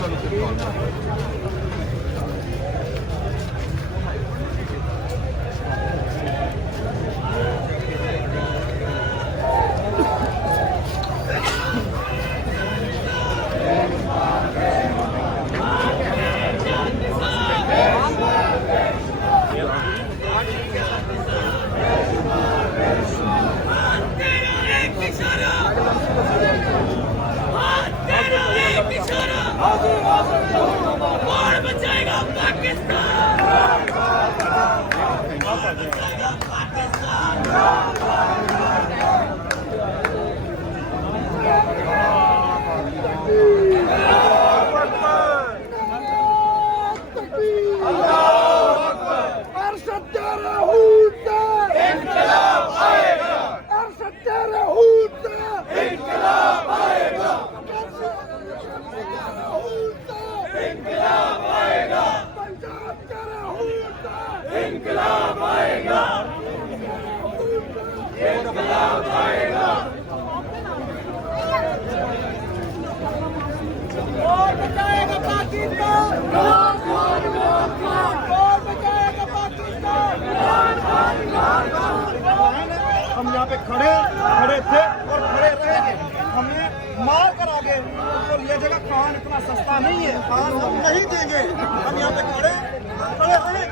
हम यहाँ पे खड़े थे और खड़े रहेंगे। हमने मार कर आगे और ये जगह खान इतना सस्ता नहीं है, खान हम नहीं देंगे। हम यहाँ पे खड़े रहेंगे।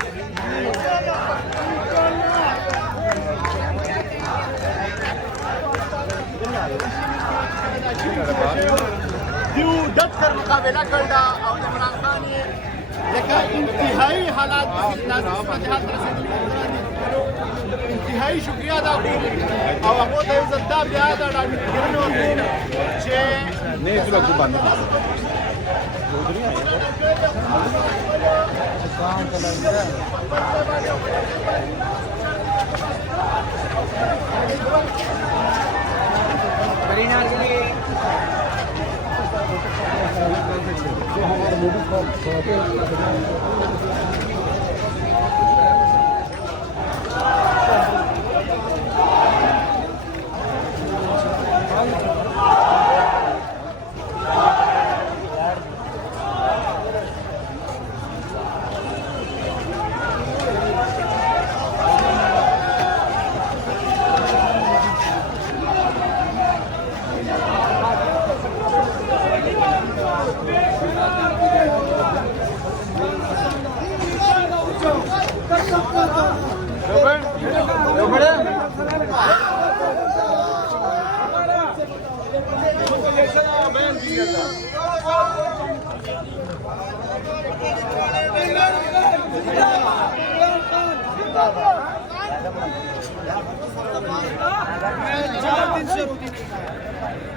डट कर मुकाबला करना और इमरान खान ये लेकिन इंतहाई हालात इंतहाई शुक्रिया अदा करूँ और आपको इज्जतदार याद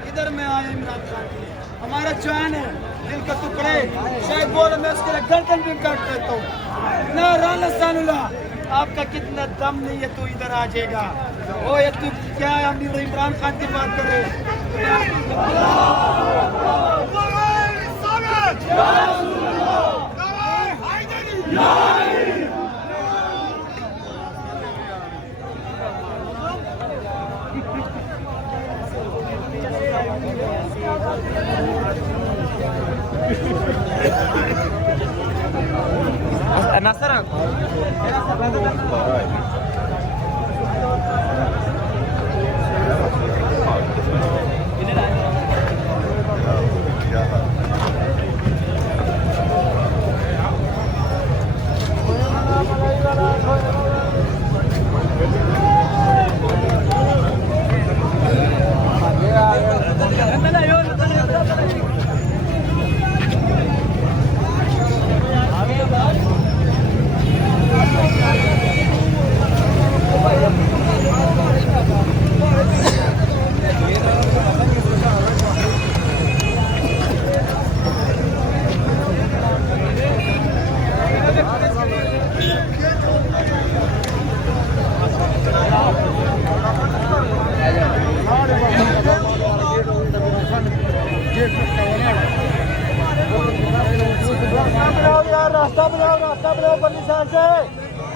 इधर में आया इमरान खान हमारा जान है, दिल का टुकड़े शायद बोल मैं उसके लिए गर्दन भी काट देता हूँ ना। राना आपका कितना दम नहीं है, तू इधर आ जाएगा। ओ ये तू क्या अमीर इमरान खान की बात कर रहे Nasser रास्ता बनाओ बल्ली साहब से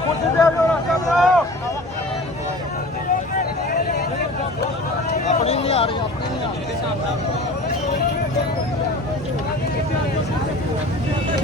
कुछ रास्ता बनाओ। अपनी नहीं आ रही, अपनी नहीं आ रही।